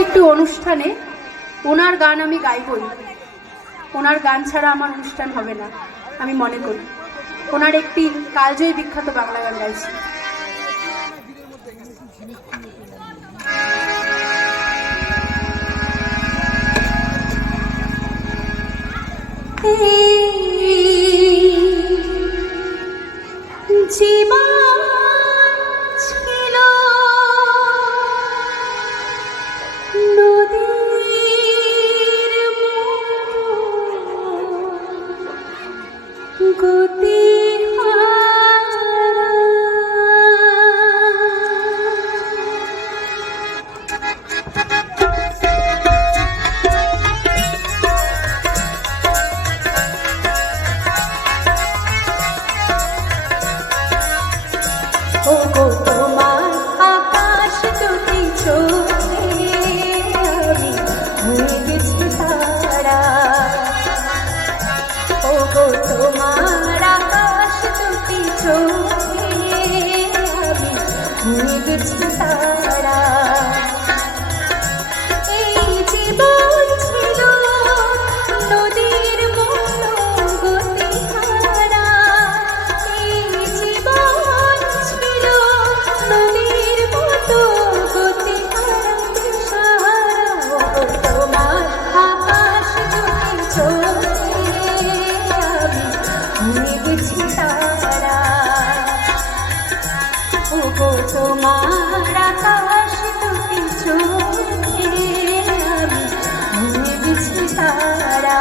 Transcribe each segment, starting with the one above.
প্রত্যেকটি অনুষ্ঠানে ওনার গান আমি গাইবই। ওনার গান ছাড়া আমার অনুষ্ঠান হবে না আমি মনে করি। ওনার একটি কালজয়ী বিখ্যাত বাংলা গান গাইছি। জীবন ছিল নদীর গতি ওগো তোমার আকাশ দুটি চোখে আমি হয়ে গেছি তারা। ওগো তোমার আকাশ দুটি চোখে আমি হয়ে গেছি তারা। এই জীবন ছিল নদীর মতো গতিহারা। এই জীবন ছিল নদীর মতো গতিহারা দিশাহারা। তোমার আকাশ দুটি চোখে আমি হয়ে গেছি তারা। ওগো তোমার আকাশ দুটি চোখে আমি হয়ে গেছি তারা।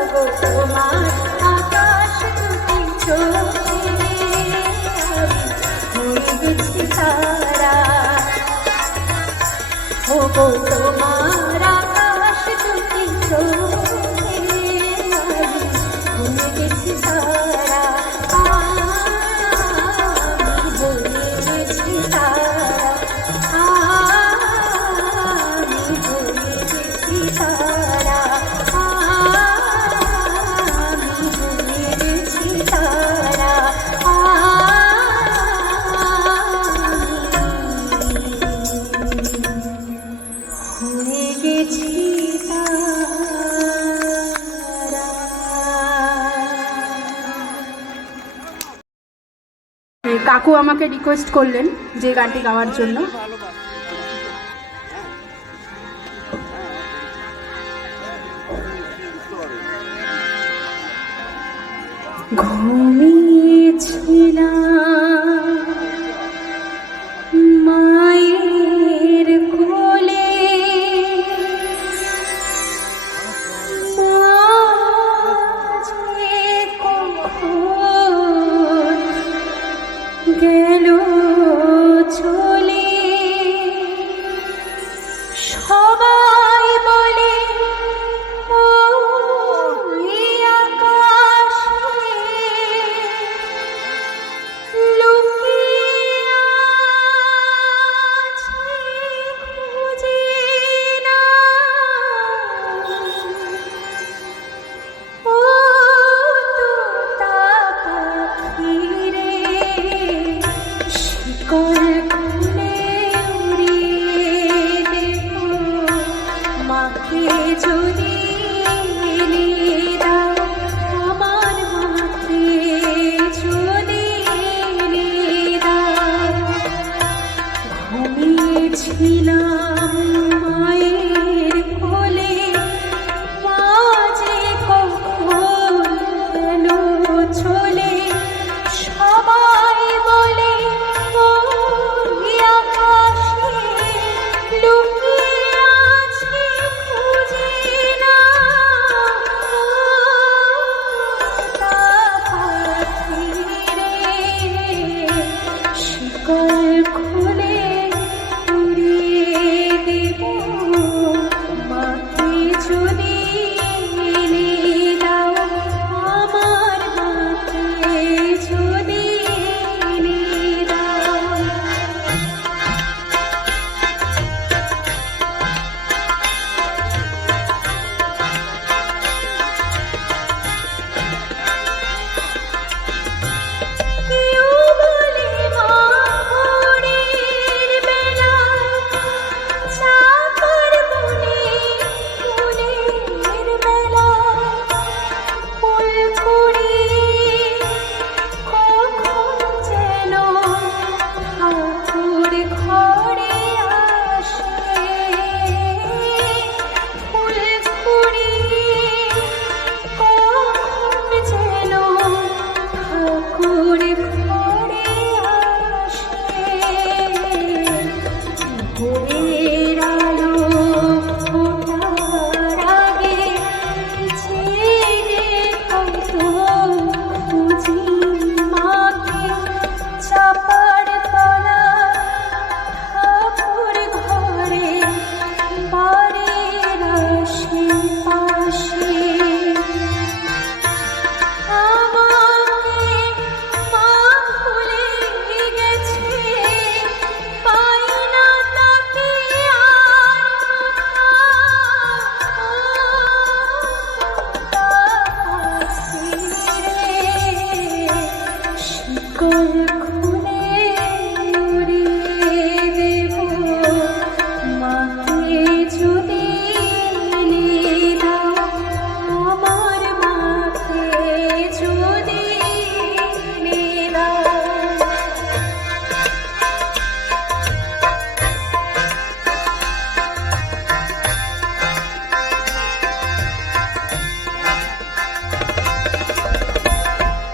ওগো তোমার আকাশ দুটি চোখে আমি হয়ে গেছি তারা। ওগো তোমার আকাশ দুটি চোখে আমি হয়ে গেছি তারা। আমি হয়ে গেছি তারা। আমি হয়ে গেছি তারা। আমি হয়ে গেছি তারা। কাকু আমাকে রিকোয়েস্ট করলেন যে গানটি গাওয়ার জন্য। ঘুমিয়েছিলাম মায়ের কোলে, মা যে কখন গেল চলে। সবাই বলে ওই আকাশে লুকিয়ে আছে খুঁজে না, ও তোতা পাখি রে শিকল খুলে উড়িয়ে দেব মাকে যদি এনে দাও, আমার মাকে যদি এনে দাও। ঘুমিয়েছিলাম মায়ের কোলে, মা যে কখন গেল চলে। সবাই বলে ওই আকাশে লুকিয়ে আছে খুঁজে না, তোতা পাখি রে শিকল খুলে উড়িয়ে দেব মাকে যদি এনে দাও, আমার মাকে যদি এনে দাও। কেউ বলে মা ভোরের বেলায় চাঁপার বনে ফুলের বেলায় ফুল কুড়িয়ে কখন যেন ঠাকুর ঘরে আসে। ফুল কুড়িয়ে কখন যেন ঠাকুর ঘরে আসে। ভোরের আলো ফোটার আগে জেগে কত খুঁজি মাকে, চাপার তলা ঠাকুর ঘরে বাড়ির আশেপাশে। আমাকে মা ভুলে গেছে, পাই না তাকে আর পাখি রে শিকল খুলে উড়িয়ে দেব মাকে যদি এনে দাও, আমার মাকে যদি এনে দাও।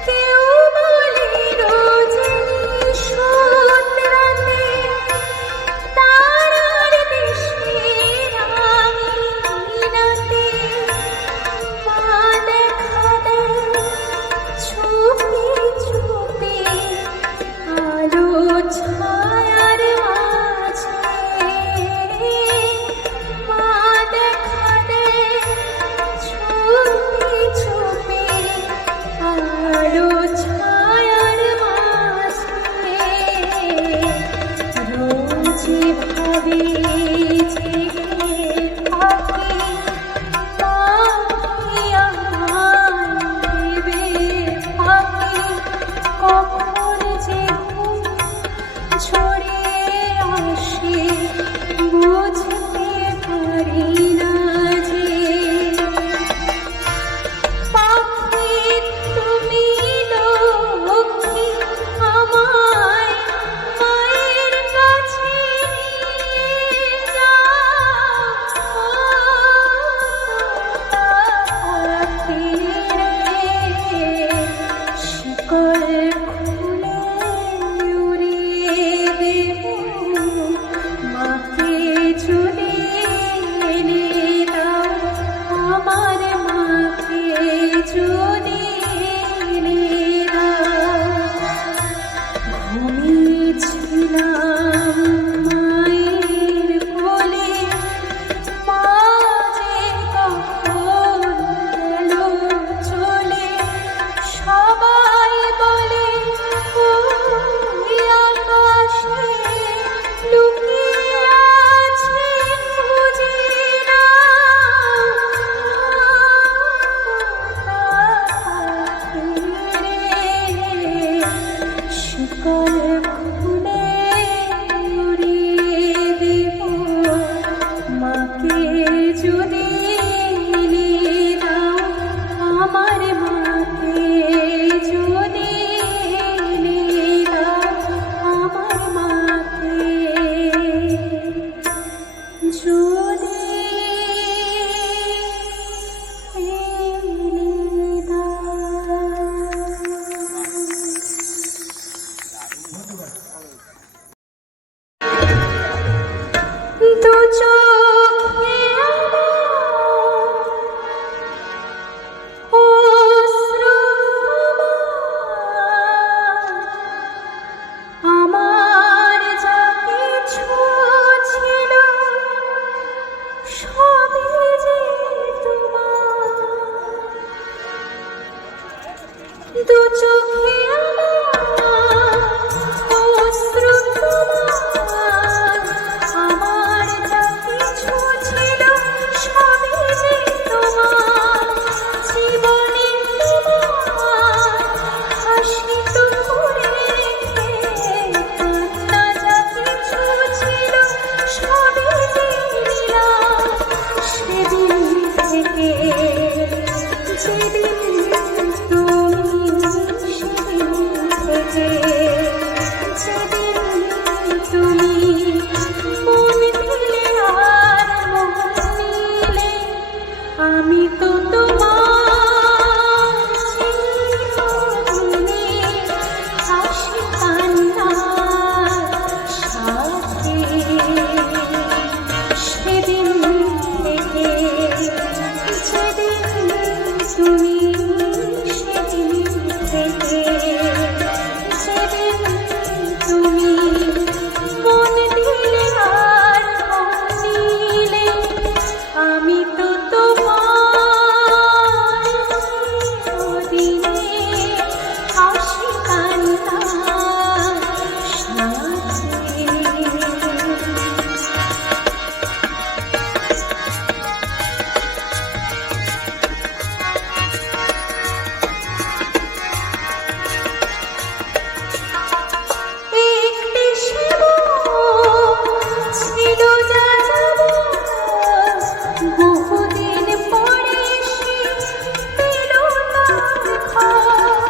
কেউ বলে রোজেই শোধ রাতে তারার দেশে রাঙিনাতে মা দেখা দেয় চুপি চুপি আলো ছায়ার মাঝে। মা দেখা দেয় চুপি চুপি আলো ছায়ার মাঝে। রোজই ভাবে জেগে থাকি পাখি আমায় দেবে ফাঁকি, কখন যে ঘুম ঝরে আসে বুঝতে পারি না যে। পাখি তুমি লক্ষ্মী আমার আমি ছিলাম মায়ের কোলে, মা যে কখন গেল চলে। সবাই বলে ওই আকাশে লুকিয়ে আছে বুঝি না শিকল খুলে উড়িয়ে দেব মাকে যদি এনে দাও, আমার মাকে যদি এনে দাও, আমার মাকে যদি এনে দাও। দু চোখে অশ্রু আমার যা কিছু ছিল সবই যে তোমার। দু চোখে অশ্রু তোমার, আমার যা কিছু ছিল সবই যে তোমার। জীবনে তোমার হাসিটুকু রেখে কান্না যা কিছু ছিল সবই যে নিলাম। সেদিন থেকে যেদিন তুমি, সেদিন থেকে যেদিন তুমি মন দিলে আর মন নিলে, আমি তো তোমার চিরদিনে হাসি কান্নার সাথী। সেদিন থেকে যেদিন তুমি, সেদিন থেকে যেদিন তুমি মন দিলে আর মন নিলে, আমি তো তোমার চিরদিনে হাসি কান্নার সাথী। একটি সেবক ছিল যাযাবর, বহুদিন পরে সে পেল তার ঘর।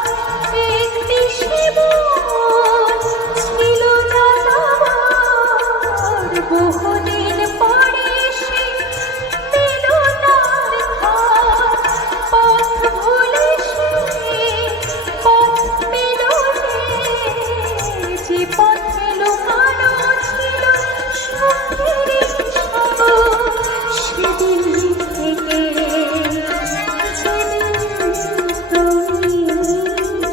একটি সেবক ছিল যাযাবর, বহুদিন পরে সে পেল তার ঘর। পথ ভুলে সে পথ পেল যে পথে লুকানো ছিল সুখের শহর। সেদিন থেকে যেদিন তুমি,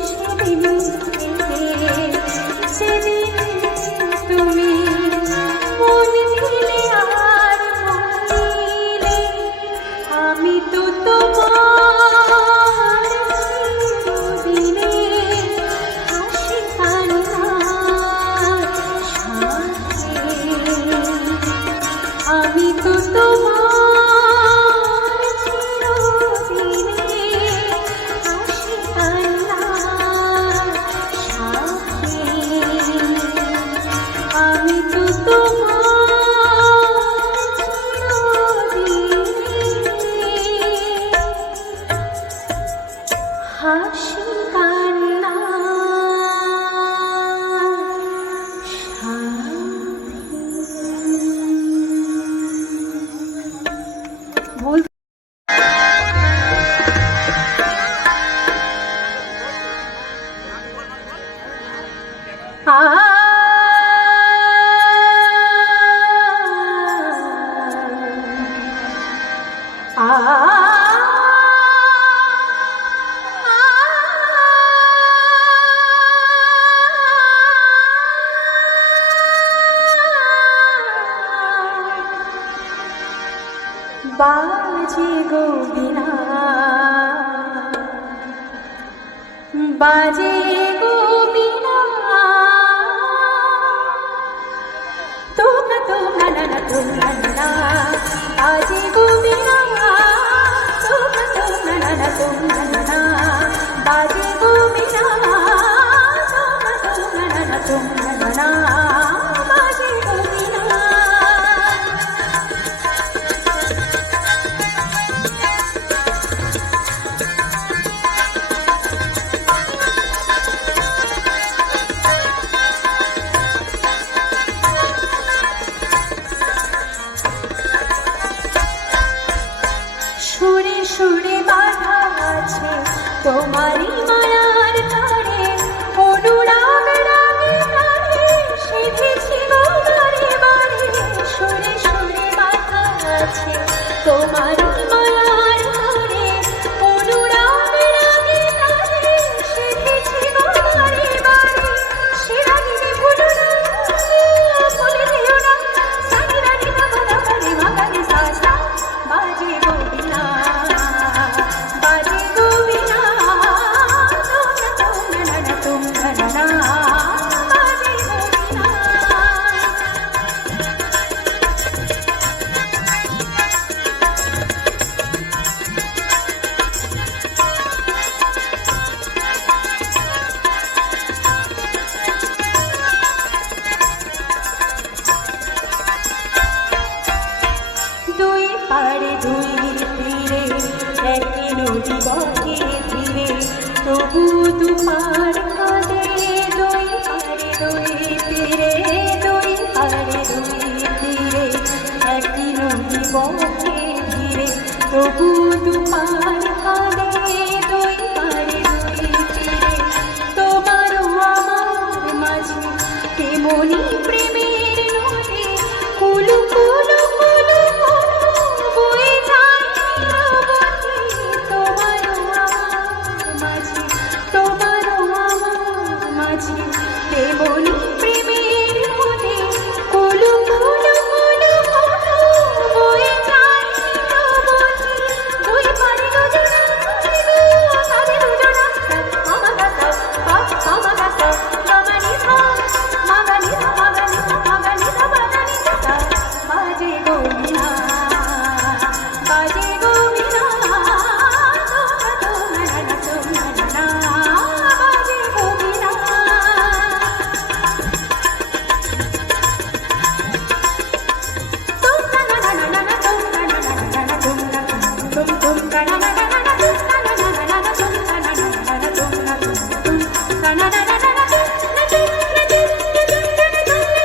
সেদিন থেকে যেদিন তুমি মন দিলে আর মন দিলে, আমি তো তোমার চিরদিনে হাসি কান্নার সাথী। আমি তো তোমার চিরদিনে হাসি কান্নার সাথী। আমি তো তোমার চিরদিনে হাসি কান্নার সাথী। ভুল আ বাজে গো বিনা বাজে গো বিনা তোমরা তোমরা না না তোমরা না বাজে গো বিনা তোমরা তোমরা না না তোমরা না বাজে গো বিনা তোমরা তোমরা না না তোমরা না বাজে গো বিনা সুরে সুরে বাধা আছে তোমারই মায়ার তারে অনুরাগ রাগে তারে সেধেছি বারে বারে সুরে সুরে বাধা আছে তোমারই মায়ার তারে অনুরাগ রাগে তারে সেধেছি বারে বারে সে রাগে ভুলো না ভুলে যেও না সানি রানি বাবা বারে মাগারে সাসা বাজে গো বিনা বাজে গো বিনা তোমরা না তোমরা না বাজে গো বিনা দুই পারে দুই তীরে একই নদী বহে ধীরে তবু দুপার কাঁদে দুই পারে দুই তীরে দুই পারে দুই তীরে একই নদী বহে ধীরে তবু দুপার কাঁদে দুই পারে দুই তীরে তোমারও আমার মাঝে তেমনি প্রেমের নদী কুলু কুলু কুলু বয়ে যায় নিরবধি তোমারও আমার মাঝে তোমারও আমার মাঝে তেমনি প্রেমের নদী কুলু কুলু কুলু বয়ে যায় নিরবধি দুই পারে দুজনা তাদের দুজনা আমাগাতা আমাগাতা মাগানি ধা মাগানি ধা মাগানি ধা মাগানি ধা মাগানি ধা বাজে গো বিনা বাজে গো বিনা তোমরা না তোমরা না বাজে গো বিনা তোমরা না না না না তোমরা না না না তোমরা তোমরা না না না না তোমরা না না না না তোমরা না না না তোমরা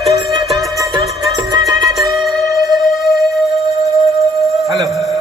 তোমরা না না না না হ্যালো